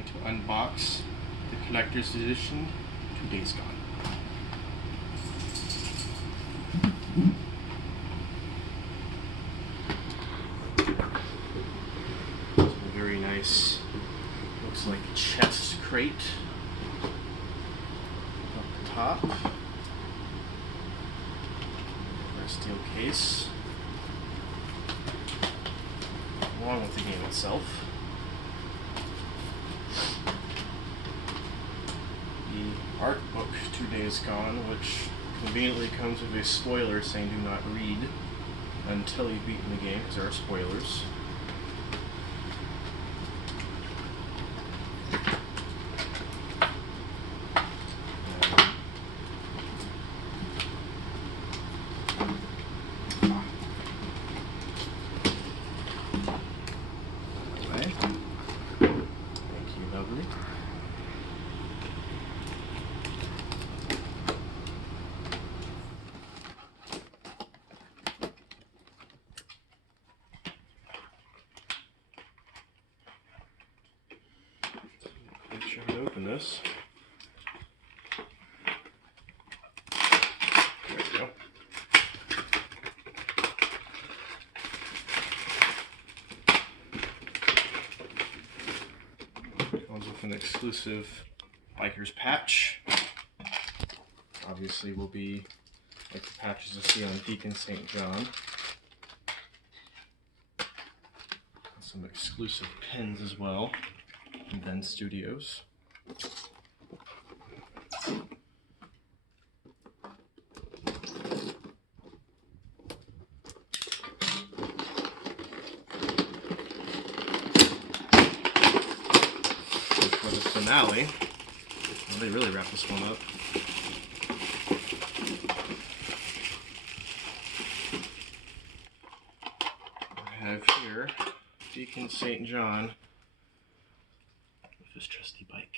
going to unbox the collector's edition 2 Days Gone. It's a very nice, looks like a chest crate up the top. For a steel case, along with the game itself. The art book 2 Days Gone, which conveniently comes with a spoiler saying do not read until you've beaten the game, because there are spoilers. Thank you, lovely. Make sure I open this. There we go. Comes with an exclusive biker's patch. Obviously will be like the patches you see on Deacon St. John. Some exclusive pins as well from Ven Studios. For the finale, they really wrap this one up. I have here Deacon St. John with his trusty bike.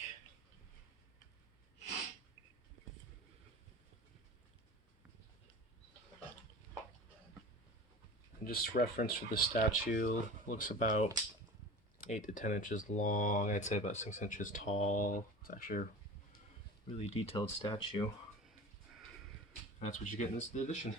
And just reference for the statue, looks about 8 to 10 inches long, I'd say about 6 inches tall. It's actually a really detailed statue. And that's what you get in this edition.